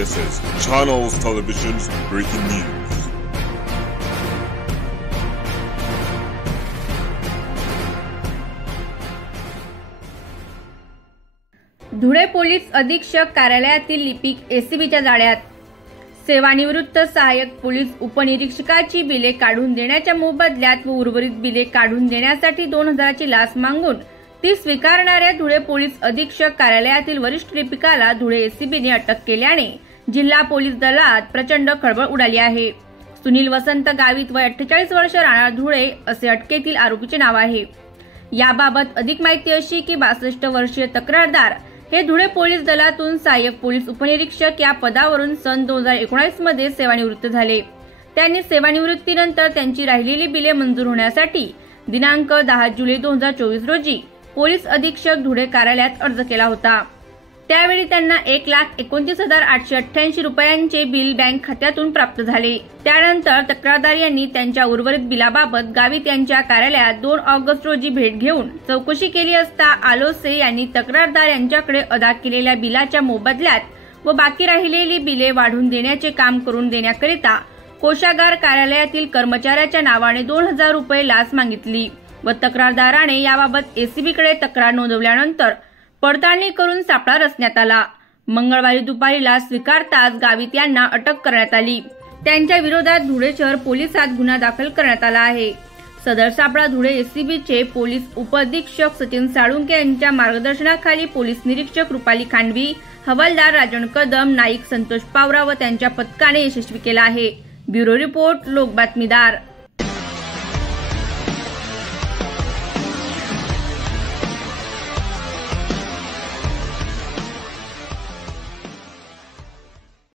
This is Channels Television's breaking news. Dhule police अधीक्षक कार्यालयातील लिपिक एसीबीच्या जाळ्यात। सेवानिवृत्त सहाय्यक पोलीस उपनिरीक्षकाची बिले काढून देण्याच्या मोबदल्यात व उर्वरित बिले काढून देण्यासाठी 2000 ची लाच मागून ती स्वीकारणाऱ्या धुळे पोलीस अधीक्षक कार्यालयातील वरिष्ठ लिपिकाला धुळे एसीबीने अटक केल्याने जिल्हा पोलीस दलात प्रचंड खळबळ उडाली आहे। सुनील वसंत गावित वय 48 वर्ष, राहणार धुळे असे अटकेतील आरोपीचे नाव आहे। याबाबत अधिक माहिती अशी की 62 वर्षीय तक्रारदार हे धुळे पोलीस दलातून सहाय्यक पोलीस उपनिरीक्षक या पदावरून सन 2019 मध्ये सेवानिवृत्त झाले। त्यांनी सेवानिवृत्तीनंतर त्यांची राहिलेली बिले मंजूर होण्यासाठी दिनांक 10 जुलै 2024 रोजी पोलीस अधीक्षक धुळे कार्यालयात अर्ज केला होता। त्यावेळी त्यांना 1,29,888 रुपयांचे बिल बँक खात्यातून प्राप्त झाले। त्यानंतर तक्रारदार यांनी त्यांच्या उर्वरित बिलाबाबत गावित यांच्या कार्यालयात 2 ऑगस्ट रोजी भेट घेऊन चौकशी केली असता आलोसे यांनी तक्रारदार यांच्याकडे अदा केलेल्या बिलाच्या मोबदल्यात व बाकी राहिलेली बिले वाढवून देण्याचे काम करून देण्याकरिता कोषागार कार्यालयातील कर्मचाऱ्याच्या नावाने 2000 रुपये लाच मागितली व तक्रारदाराने याबाबत एसीबीकडे तक्रार नोंदवल्यानंतर पडताळणी करून सापळा रचण्यात आला। मंगळवारी दुपारी लाच स्वीकारताच गावित यांना अटक करण्यात आली। त्यांच्या विरोधात धुळे शहर पोलिसात गुन्हा दाखल करण्यात आला आहे। सदर सापळा धुळे एसीबीचे पोलीस उपअधीक्षक सचिन साळुंके यांच्या मार्गदर्शनाखाली पोलीस निरीक्षक रुपाली खांडवी, हवालदार राजन कदम, नाईक संतोष पावरा व त्यांच्या पथकाने यशस्वी केला आहे। ब्युरो रिपोर्ट, लोक बातमीदार।